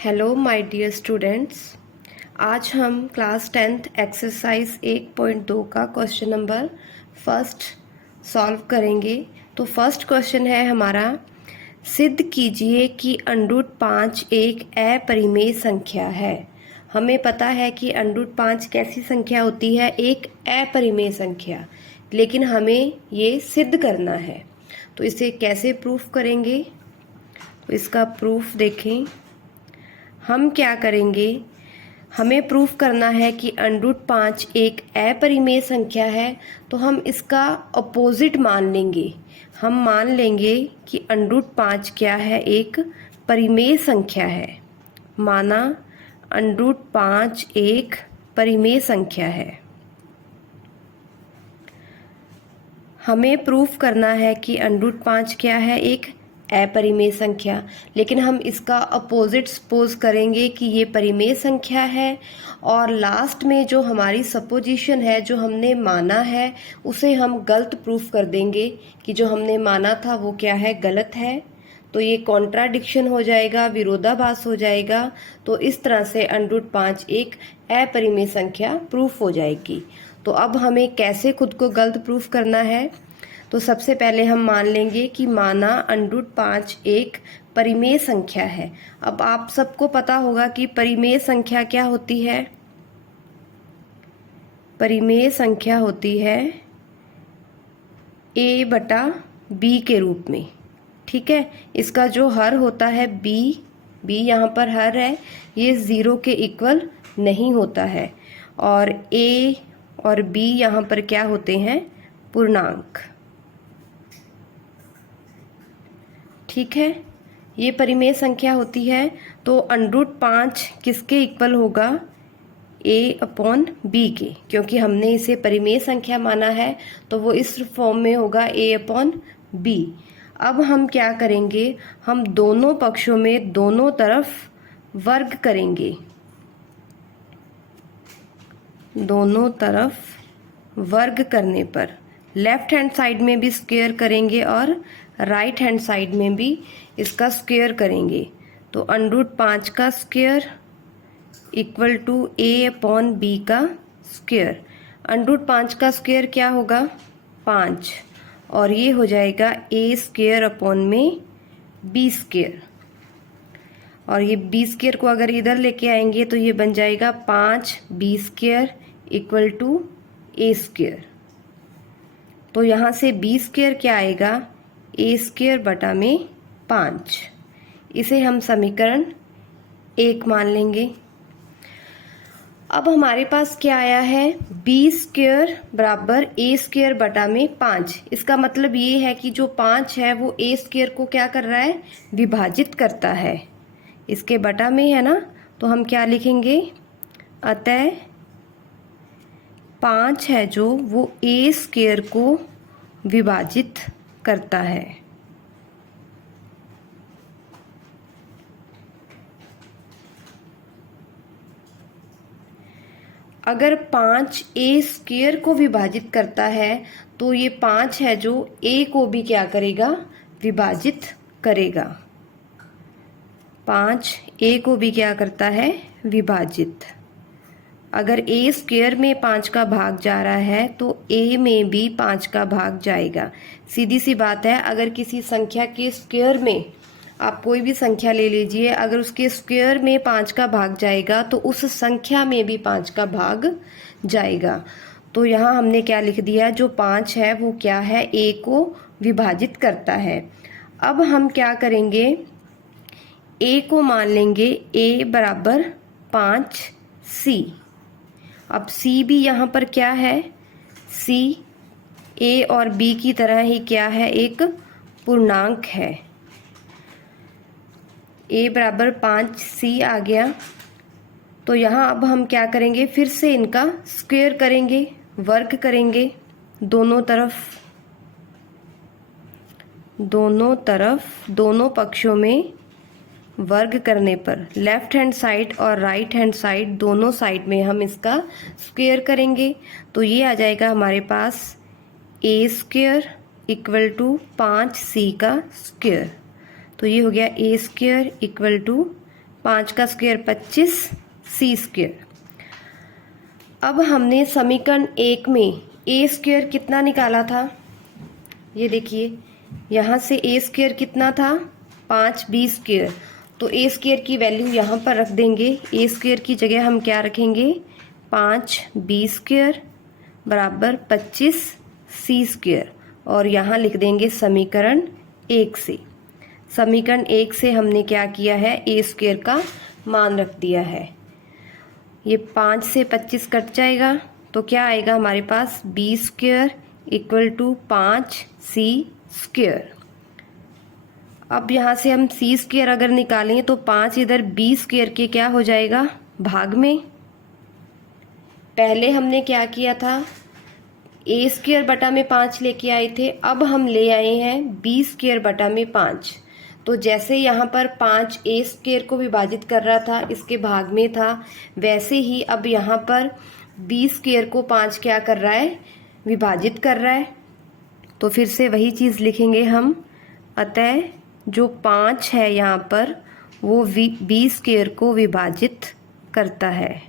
Hello my dear students. आज हम class 10th exercise 1.2 का क्वेश्चन नंबर फर्स्ट सॉल्व करेंगे। तो फर्स्ट क्वेश्चन है हमारा, सिद्ध कीजिए कि √5 एक अपरिमेय संख्या है। हमें पता है कि √5 कैसी संख्या होती है, एक अपरिमेय संख्या, लेकिन हमें ये सिद्ध करना है। तो इसे कैसे प्रूफ करेंगे, तो इसका प्रूफ देखें। हम क्या करेंगे, हमें प्रूफ करना है कि √5 एक अपरिमेय संख्या है, तो हम इसका अपोजिट मान लेंगे। हम मान लेंगे कि √5 क्या है, एक परिमेय संख्या है। माना √5 एक परिमेय संख्या है। हमें प्रूफ करना है कि √5 क्या है, एक अपरिमेय संख्या, लेकिन हम इसका अपोजिट सपोज करेंगे कि ये परिमेय संख्या है। और लास्ट में जो हमारी सपोजिशन है, जो हमने माना है, उसे हम गलत प्रूफ कर देंगे कि जो हमने माना था वो क्या है, गलत है। तो ये कॉन्ट्राडिक्शन हो जाएगा, विरोधाभास हो जाएगा। तो इस तरह से √5 एक अपरिमेय संख्या प्रूफ हो जाएगी। तो अब हमें कैसे खुद को गलत प्रूफ करना है, तो सबसे पहले हम मान लेंगे कि माना √5 एक परिमेय संख्या है। अब आप सबको पता होगा कि परिमेय संख्या क्या होती है। परिमेय संख्या होती है a/b के रूप में। ठीक है, इसका जो हर होता है b यहाँ पर हर है, ये 0 के इक्वल नहीं होता है। और a और b यहाँ पर क्या होते हैं, पूर्णांक। ठीक है, ये परिमेय संख्या होती है। तो √5 किसके इक्वल होगा, a/b के, क्योंकि हमने इसे परिमेय संख्या माना है, तो वो इस फॉर्म में होगा a/b। अब हम क्या करेंगे, हम दोनों पक्षों में दोनों तरफ वर्ग करेंगे। दोनों तरफ वर्ग करने पर लेफ्ट हैंड साइड में भी स्क्वायर करेंगे और राइट हैंड साइड में भी इसका स्क्वायर करेंगे। तो √5 का स्क्वायर इक्वल टू a/b का स्क्वायर। √5 का स्क्वायर क्या होगा, 5, और ये हो जाएगा a²/b²। और ये b² को अगर इधर लेके आएंगे तो ये बन जाएगा 5b² इक्वल टू a²। तो यहाँ से b² क्या आएगा, a²/5। इसे हम समीकरण 1 मान लेंगे। अब हमारे पास क्या आया है, b² बराबर a²/5। इसका मतलब ये है कि जो 5 है वो a² को क्या कर रहा है, विभाजित करता है। इसके बटा में है ना, तो हम क्या लिखेंगे, अतः 5 है जो वो a² को विभाजित करता है। अगर 5 a² को विभाजित करता है, तो ये 5 है जो a को भी क्या करेगा, विभाजित करेगा। 5 a को भी क्या करता है, विभाजित। अगर a² में 5 का भाग जा रहा है तो a में भी 5 का भाग जाएगा। सीधी सी बात है, अगर किसी संख्या के स्क्वायर में, आप कोई भी संख्या ले लीजिए, अगर उसके स्क्वायर में 5 का भाग जाएगा तो उस संख्या में भी 5 का भाग जाएगा। तो यहाँ हमने क्या लिख दिया, जो 5 है वो क्या है, a को विभाजित करता है। अब हम क्या करेंगे, a को मान लेंगे a/5c। अब c भी यहाँ पर क्या है, c a और b की तरह ही क्या है, एक पूर्णांक है। a/5c आ गया। तो यहाँ अब हम क्या करेंगे, फिर से इनका स्क्वायर करेंगे, वर्ग करेंगे। दोनों तरफ दोनों पक्षों में वर्ग करने पर लेफ्ट हैंड साइड और राइट हैंड साइड, दोनों साइड में हम इसका स्क्वायर करेंगे। तो ये आ जाएगा हमारे पास a² इक्वल टू 5c का स्क्वायर। तो ये हो गया a² इक्वल टू 5 का स्क्वायर 25 सी स्क्वायर। अब हमने समीकरण 1 में ए स्क्वायर कितना निकाला था, ये देखिए यहाँ से ए स्क्वायर कितना था 5b स्क्वायर, तो ए स्क्वायर की वैल्यू यहाँ पर रख देंगे। ए स्क्वायर की जगह हम क्या रखेंगे 5b स्क्वायर बराबर 25 सी स्क्वायर, और यहाँ लिख देंगे समीकरण 1 से। समीकरण 1 से हमने क्या किया है ए स्क्वायर का मान रख दिया है। ये 5 से 25 कट जाएगा तो क्या आएगा हमारे पास b square equal to 5c square. अब यहाँ से हम c स्क्वायर अगर निकालें तो 5 इधर b स्क्वायर के क्या हो जाएगा भाग में। पहले हमने क्या किया था ए स्क्वायर बटा में 5 लेके आए थे, अब हम ले आए हैं b स्क्वायर बटा में 5। तो जैसे यहाँ पर 5 ए स्क्वायर को विभाजित कर रहा था इसके भाग में था, वैसे ही अब यहाँ पर b स्क्वायर को 5 क्या कर रहा है विभाजित कर रहा है। तो फिर से वही चीज़ लिखेंगे हम, अतः जो 5 है यहाँ पर वो b स्क्वायर को विभाजित करता है।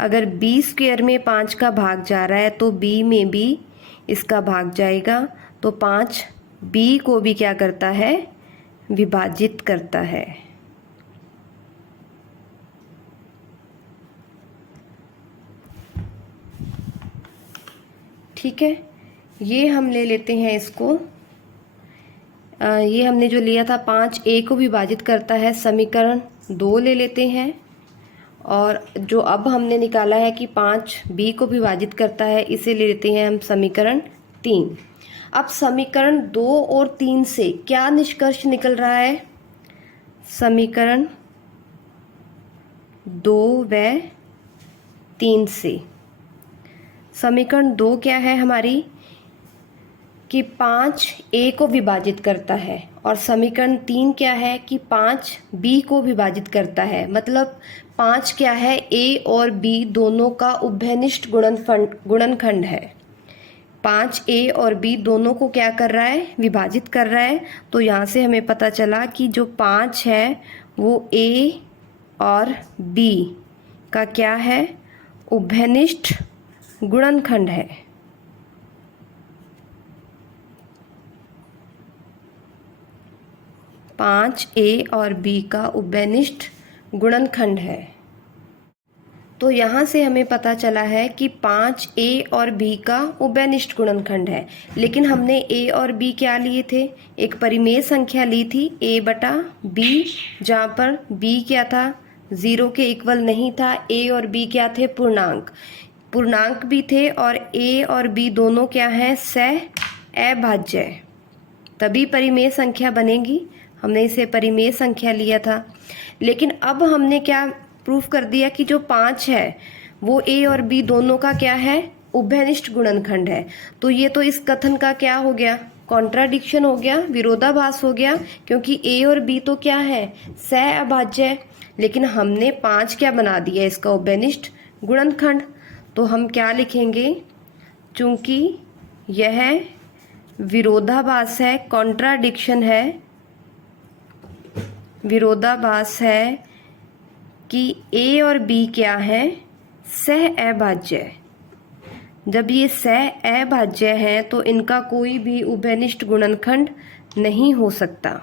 अगर b स्क्वायर में 5 का भाग जा रहा है तो b में भी इसका भाग जाएगा, तो 5 b को भी क्या करता है विभाजित करता है। ठीक है, ये हम ले लेते हैं इसको। ये हमने जो लिया था 5 ए को विभाजित करता है, समीकरण 2 ले लेते हैं। और जो अब हमने निकाला है कि 5 बी को विभाजित करता है, इसे ले लेते हैं हम समीकरण 3। अब समीकरण 2 और 3 से क्या निष्कर्ष निकल रहा है, समीकरण 2 व 3 से। समीकरण 2 क्या है हमारी कि 5 ए को विभाजित करता है, और समीकरण 3 क्या है कि 5 बी को विभाजित करता है। मतलब 5 क्या है ए और बी दोनों का उभयनिष्ठ गुणनखंड है। 5 ए और बी दोनों को क्या कर रहा है विभाजित कर रहा है। तो यहाँ से हमें पता चला कि जो 5 है वो ए और बी का क्या है उभयनिष्ठ गुणनखंड है। पाँच ए और बी का उभयनिष्ठ गुणनखंड है। तो यहाँ से हमें पता चला है कि 5 ए और बी का उभयनिष्ठ गुणनखंड है। लेकिन हमने ए और बी क्या लिए थे, एक परिमेय संख्या ली थी a बटा बी, जहाँ पर b क्या था 0 के इक्वल नहीं था। a और b क्या थे पूर्णांक भी थे, और a और b दोनों क्या हैं सह अभाज्य, तभी परिमेय संख्या बनेगी। हमने इसे परिमेय संख्या लिया था। लेकिन अब हमने क्या प्रूफ कर दिया कि जो 5 है वो a और b दोनों का क्या है उभयनिष्ठ गुणनखंड है। तो ये तो इस कथन का क्या हो गया कॉन्ट्राडिक्शन हो गया, विरोधाभास हो गया, क्योंकि a और b तो क्या है सह अभाज्य, लेकिन हमने 5 क्या बना दिया इसका उभयनिष्ठ गुणनखंड। तो हम क्या लिखेंगे, चूंकि यह विरोधाभास है, कॉन्ट्राडिक्शन है, विरोधाभास है कि a और b क्या है सह अभाज्य। जब ये सह अभाज्य है तो इनका कोई भी उभयनिष्ठ गुणनखंड नहीं हो सकता।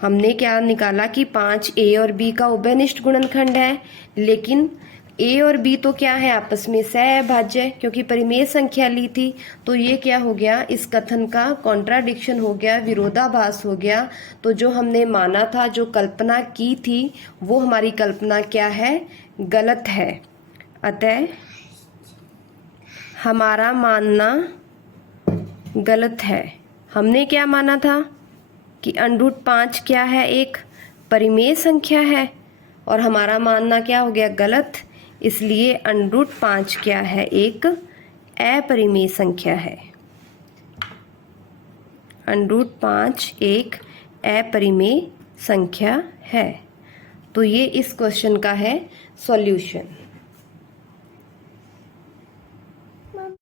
हमने क्या निकाला कि 5 a और b का उभयनिष्ठ गुणनखंड है, लेकिन a और b तो क्या है आपस में सह अभाज्य, क्योंकि परिमेय संख्या ली थी। तो ये क्या हो गया इस कथन का कॉन्ट्राडिक्शन हो गया, विरोधाभास हो गया। तो जो हमने माना था, जो कल्पना की थी, वो हमारी कल्पना क्या है गलत है। अतः हमारा मानना गलत है। हमने क्या माना था कि √5 क्या है एक परिमेय संख्या है, और हमारा मानना क्या हो गया गलत, इसलिए √5 क्या है एक अपरिमेय संख्या है। √5 एक अपरिमेय संख्या है। तो ये इस क्वेश्चन का है सॉल्यूशन।